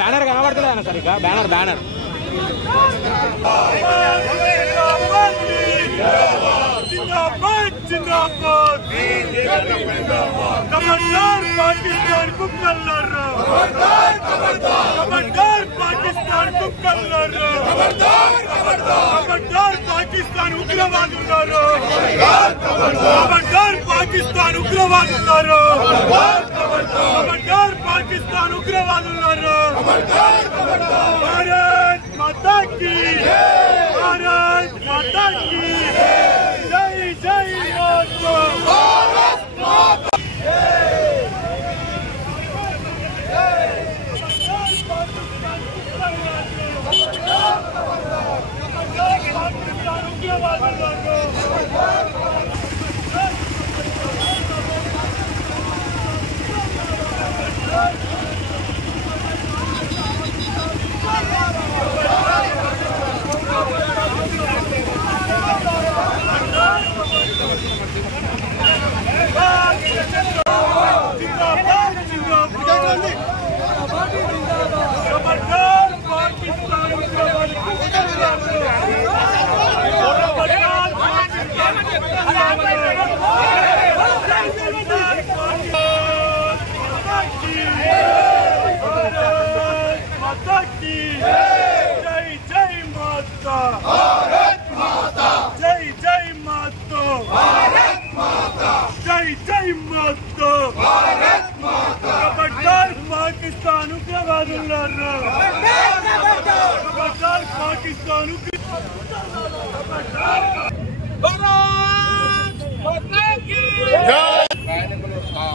Banner కనబడతలేదన్న sir ఇక banner Pakistan को colour खबरदार पाकिस्तान को कलर खबरदार पाकिस्तान उग्रवाद खबरदार पाकिस्तान उग्रवाद खबरदार पाकिस्तान उग्रवाद भारत माता की जय जय भारत माता पाकिस्तान उग्रवाद पाकिस्तान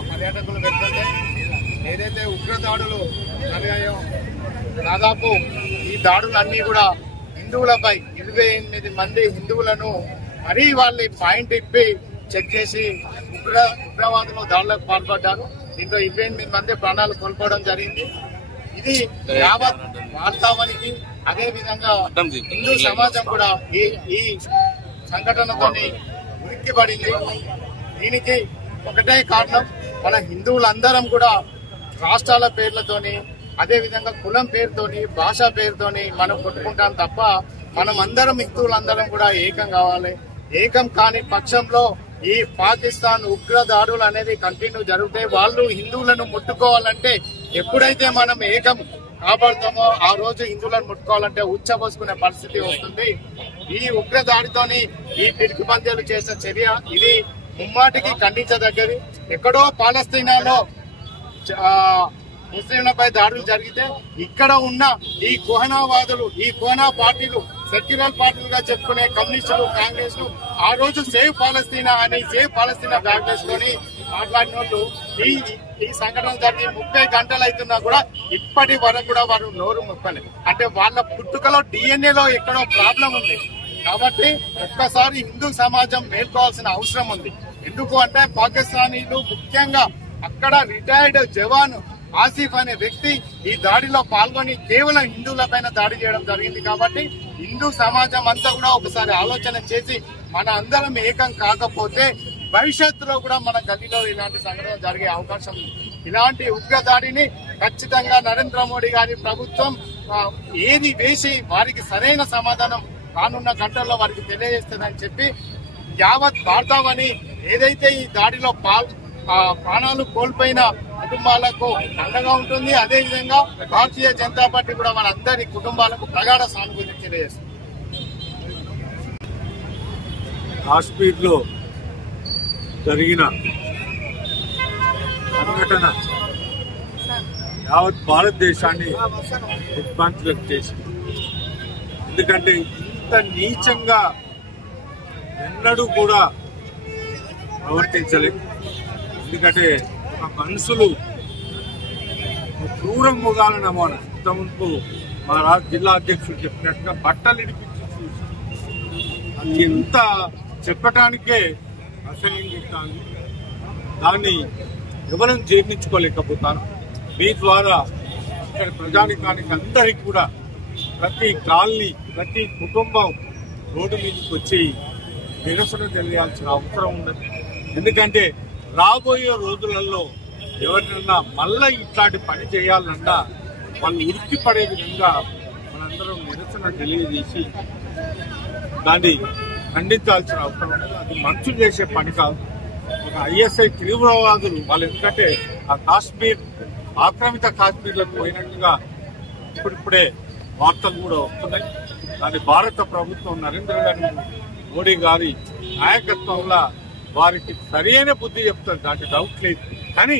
పర్యాటకులు వెళ్తుంటే ఏదైతే ఉగ్రదాడులు జరిగాయో దాదాపు ఈ దాడులన్నీ కూడా హిందువులపై 28 మంది హిందువులను మరీ వాళ్ళ పాయింట్ ఇప్పి చెక్ చేసి ఉగ్రవాదులు దాడులకు పాల్పడ్డారు. దీంట్లో 28 మంది ప్రాణాలు కోల్పోవడం జరిగింది. ఇది యావత్ వాతావరణానికి అదే విధంగా హిందూ సమాజం కూడా ఈ సంఘటనతోని ఉలిక్కిపడింది. దీనికి ఒకటే కారణం, మన హిందువులందరం కూడా రాష్ట్రాల పేర్లతోని అదే విధంగా కులం పేరుతోని భాష పేరుతోని మనం కొట్టుకుంటాం తప్ప మనం అందరం హిందువులందరం కూడా ఏకం కావాలి. ఏకం కాని పక్షంలో ఈ పాకిస్తాన్ ఉగ్రదాడులు అనేది కంటిన్యూ జరుగుతాయి. వాళ్ళు హిందువులను ముట్టుకోవాలంటే ఎప్పుడైతే మనం ఏకం కాపాడుతామో ఆ రోజు హిందువులను ముట్టుకోవాలంటే ఉచ్చబోసుకునే పరిస్థితి వస్తుంది. ఈ ఉగ్రదాడితోని ఈ పిరికి పందేలు చేసిన చర్య ఇది ముమ్మాటికి ఖండించదగ్గది. ఎక్కడో పాలస్తీనాలో ముస్లింలపై దాడులు జరిగితే ఇక్కడ ఉన్న ఈ కుహనావాదులు, ఈ కుహనా పార్టీలు, సెక్యులర్ పార్టీలుగా చెప్పుకునే కమ్యూనిస్టులు, కాంగ్రెస్ ఆ రోజు సేవ్ పాలస్తీనా అని సేవ్ పాలస్తీనా బ్యాగ్ వేసుకొని మాట్లాడిన వాళ్ళు ఈ సంఘటన జరిగి 30 గంటలు అవుతున్నా కూడా ఇప్పటి వరకు కూడా వారు నోరు ముక్కలేదు. అంటే వాళ్ళ పుట్టుకలో డిఎన్ఏలో ఎక్కడో ప్రాబ్లం ఉంది. కాబట్టి ఒక్కసారి హిందూ సమాజం మేల్కోవాల్సిన అవసరం ఉంది. ఎందుకు అంటే పాకిస్తానీలు, ముఖ్యంగా అక్కడ రిటైర్డ్ జవాన్ ఆసిఫ్ అనే వ్యక్తి ఈ దాడిలో పాల్గొని కేవలం హిందువులపైన దాడి చేయడం జరిగింది. కాబట్టి హిందూ సమాజం అంతా కూడా ఒకసారి ఆలోచన చేసి మన అందరం ఏకం కాకపోతే భవిష్యత్తులో కూడా మన గల్లీలో ఇలాంటి సంఘటన జరిగే అవకాశం ఉంది. ఇలాంటి ఉగ్రదాడిని ఖచ్చితంగా నరేంద్ర మోడీ గారి ప్రభుత్వం ఏది వేసి వారికి సరైన సమాధానం రానున్న గంటల్లో వారికి తెలియజేస్తుందని చెప్పి యావత్ భారతావని ఏదైతే ఈ దాడిలో ప్రాణాలు కోల్పోయిన కుటుంబాలకు అండగా ఉంటుంది. అదేవిధంగా భారతీయ జనతా పార్టీ కూడా వాళ్ళందరి కుటుంబాలకు ప్రగాఢ సానుభూతి తెలియజేస్తుంది. కాశ్మీర్లో జరిగిన సంఘటన యావత్ భారతదేశాన్ని దిగ్భ్రాంతులకు చేసింది. ఎందుకంటే ఇంత నీచంగా ఎన్నడూ కూడా ప్రవర్తించలేదు. ఎందుకంటే మనుషులు క్రూర మృగాల నమూనా. ఇంతకుముందు మా జిల్లా అధ్యక్షుడు చెప్పినట్టుగా బట్టలు ఇడిపించి చూసి అది ఎంత చెప్పటానికే అసహ్యంగా ఉంటాను. దాన్ని ఎవరూ జీర్ణించుకోలేకపోతాను. మీ ద్వారా ఇక్కడ ప్రజానికానికి అందరికీ కూడా ప్రతి కాలనీ, ప్రతి కుటుంబం రోడ్డు మీదకి వచ్చి నిరసన తెలియాల్సిన అవసరం ఉన్నది. ఎందుకంటే రాబోయే రోజులలో ఎవరినన్నా మళ్ళా ఇట్లాంటి పని చేయాలన్నా వాళ్ళు ఉరికి పడే విధంగా మనందరం నిరసన తెలియజేసి దాన్ని ఖండించాల్సిన అవసరం ఉంది. అది మనుషులు చేసే పని కాదు. ఒక ఐఎస్ఐ తీవ్రవాదులు వాళ్ళు ఎందుకంటే ఆ కాశ్మీర్ ఆక్రమిత కాశ్మీర్లకు పోయినట్టుగా ఇప్పుడిప్పుడే వార్తలు కూడా వస్తున్నాయి. దాని భారత ప్రభుత్వం నరేంద్ర మోడీ గారి నాయకత్వంలో వారికి సరైన బుద్ధి చెప్తారు, దానికి డౌట్ లేదు. కానీ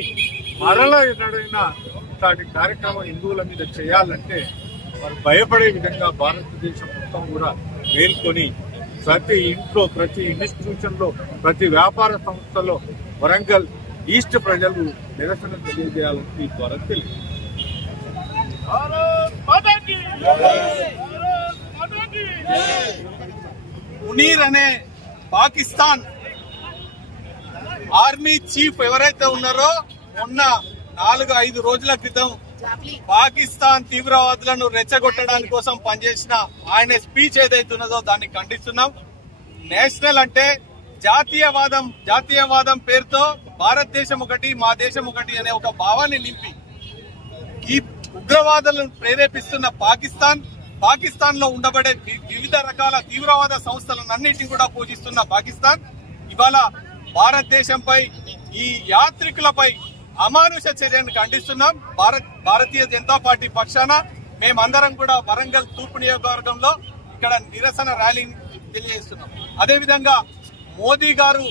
మరలా ఎన్నడైనా ఇట్లాంటి కార్యక్రమం హిందువుల మీద చేయాలంటే వారు భయపడే విధంగా భారతదేశం మొత్తం కూడా మేల్కొని ప్రతి ఇంట్లో, ప్రతి ఇన్స్టిట్యూషన్ లో, ప్రతి వ్యాపార సంస్థలో వరంగల్ ఈస్ట్ ప్రజలు నిరసన తెలియజేయాలని ఈ ద్వారా తెలియదు. మునీర్ అనే పాకిస్తాన్ ఆర్మీ చీఫ్ ఎవరైతే ఉన్నారో మొన్న 4-5 రోజుల క్రితం పాకిస్తాన్ తీవ్రవాదులను రెచ్చగొట్టడానికి కోసం పనిచేసిన ఆయన స్పీచ్ ఏదైతే ఉన్నదో దాన్ని ఖండిస్తున్నాం. నేషనల్ అంటే జాతీయవాదం పేరుతో భారతదేశం ఒకటి, మా దేశం ఒకటి అనే ఒక భావాన్ని నింపి ఈ ఉగ్రవాదులను ప్రేరేపిస్తున్న పాకిస్తాన్ లో ఉండబడే వివిధ రకాల తీవ్రవాద సంస్థలన్నింటినీ కూడా పూజిస్తున్న పాకిస్తాన్ ఇవాళ భారతదేశంపై ఈ యాత్రికులపై అమానుష చర్యను ఖండిస్తున్నాం. భారతీయ జనతా పార్టీ పక్షాన మేమందరం కూడా వరంగల్ తూర్పు నియోజకవర్గంలో ఇక్కడ నిరసన ర్యాలీని తెలియజేస్తున్నాం. అదేవిధంగా మోదీ గారు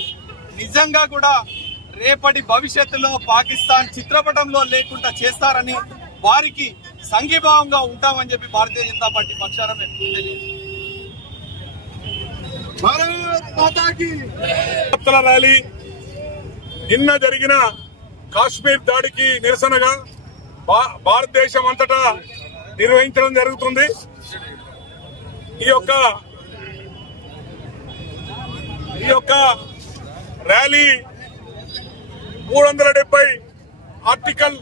నిజంగా కూడా రేపటి భవిష్యత్తులో పాకిస్తాన్ చిత్రపటంలో లేకుండా చేస్తారని వారికి సంఘీభావంగా ఉంటామని చెప్పి భారతీయ జనతా పార్టీ పక్షాన మేము తెలియజేస్తున్నాం. ర్యాలీ నిన్న జరిగిన కాశ్మీర్ దాడికి నిరసనగా భారతదేశం అంతటా నిర్వహించడం జరుగుతుంది. ఈ యొక్క ర్యాలీ 370 ఆర్టికల్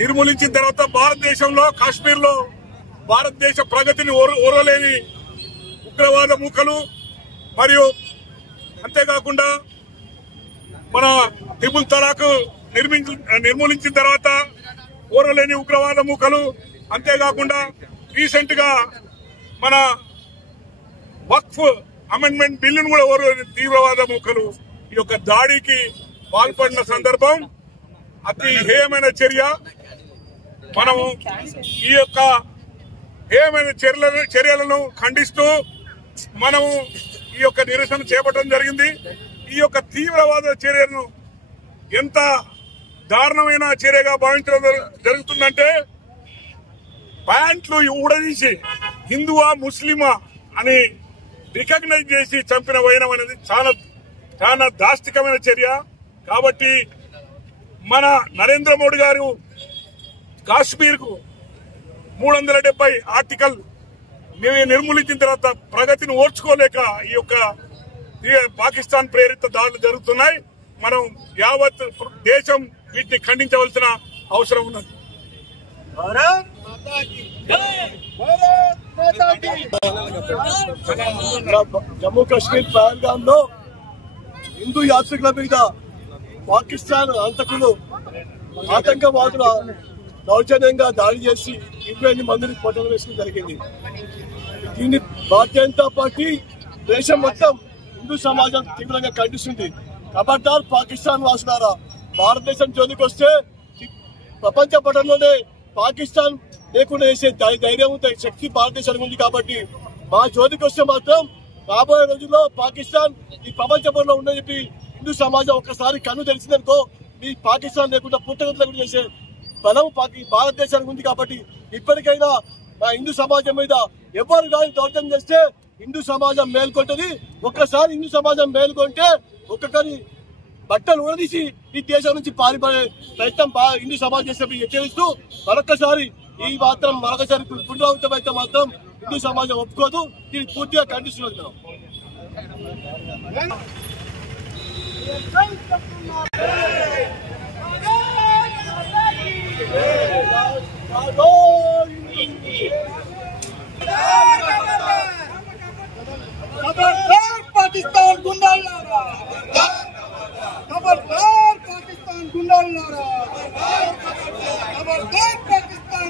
నిర్మూలించిన తర్వాత భారతదేశంలో కాశ్మీర్ లో భారతదేశ ప్రగతిని ఓరలేని ఉగ్రవాద మూకలు మరియు అంతేకాకుండా మన ట్రిపుల్ తలాక్ నిర్మూలించిన తర్వాత ఓరలేని ఉగ్రవాద మూకలు, అంతేకాకుండా రీసెంట్ గా మన వక్ఫ్ అమెండ్మెంట్ బిల్లును కూడా ఓరలేని తీవ్రవాద మూకలు ఈ యొక్క దాడికి పాల్పడిన సందర్భం అతి హేయమైన చర్య. మనము ఈ యొక్క హేయమైన చర్యలను ఖండిస్తూ మనము ఈ యొక్క నిరసన చేపట్టడం జరిగింది. ఈ యొక్క తీవ్రవాద చర్యలను ఎంత దారుణమైన చర్యగా భావించడం జరుగుతుందంటే ప్యాంట్లు ఊడదీసి హిందువా ముస్లిమా అని రికగ్నైజ్ చేసి చంపిన వైనం అనేది చాలా చాలా దాష్టికమైన చర్య. కాబట్టి మన నరేంద్ర మోడీ గారు కాశ్మీర్ కు 370 ఆర్టికల్ నిర్మూలించిన తర్వాత ప్రగతిని ఓర్చుకోలేక ఈ యొక్క పాకిస్తాన్ ప్రేరిత దాడులు జరుగుతున్నాయి. మనం యావత్ దేశం వీటిని ఖండించవలసిన అవసరం ఉన్నది. జమ్మూ కాశ్మీర్ పహల్గామ్ లో హిందూ యాత్రికుల మీద పాకిస్తాన్ ఆతంకవాదుల దౌర్జన్యంగా దాడి చేసి 28 మందిని పొట్టలు వేసుకుని జరిగింది. దీన్ని భారతీయ జనతా పార్టీ దేశం మొత్తం హిందూ సమాజం తీవ్రంగా ఖండిస్తుంది. ఖబర్దార్ పాకిస్తాన్ వాసులారా, భారతదేశం జోలికి వస్తే ప్రపంచ పటంలోనే పాకిస్తాన్ లేకుండా చేసే ధైర్యం శక్తి భారతదేశానికి ఉంది. కాబట్టి మా జోలికి వస్తే మాత్రం రాబోయే రోజుల్లో పాకిస్తాన్ ఈ ప్రపంచ పటంలో ఉందని చెప్పి హిందూ సమాజం ఒక్కసారి కన్ను తెలిసిందనుకో ఈ పాకిస్తాన్ లేకుండా పుట్టగతులు లేకుండా చేసే బలం భారతదేశానికి ఉంది. కాబట్టి ఇప్పటికైనా మా హిందూ సమాజం మీద ఎవరు కానీ దౌర్జన్యం చేస్తే హిందూ సమాజం మేల్కొంటది. ఒక్కసారి హిందూ సమాజం మేల్కొంటే ఒక్కొక్కరి బట్టలు ఊడదీసి ఈ దేశం నుంచి పారిపడే ప్రయత్నం హిందూ సమాజం చేస్తే హెచ్చరిస్తూ మరొకసారి పునరావృతం అయితే మాత్రం హిందూ సమాజం ఒప్పుకోదు. దీన్ని పూర్తిగా ఖండిస్తున్నది. पाकिस्तान गुंडालारा, खबरदार पाकिस्तान गुंडालारा, खबरदार पाकिस्तान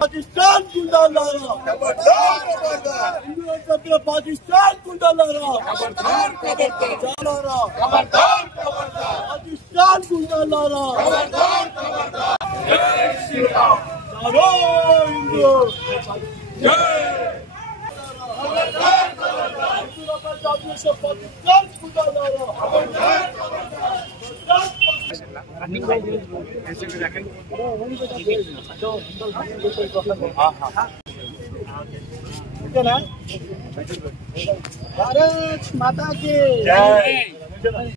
पाकिस्तान गुंडालारा पाकिस्तान गुंडालारा पाकिस्तान गुंडालारा पाकिस्तान भारत माता की जय।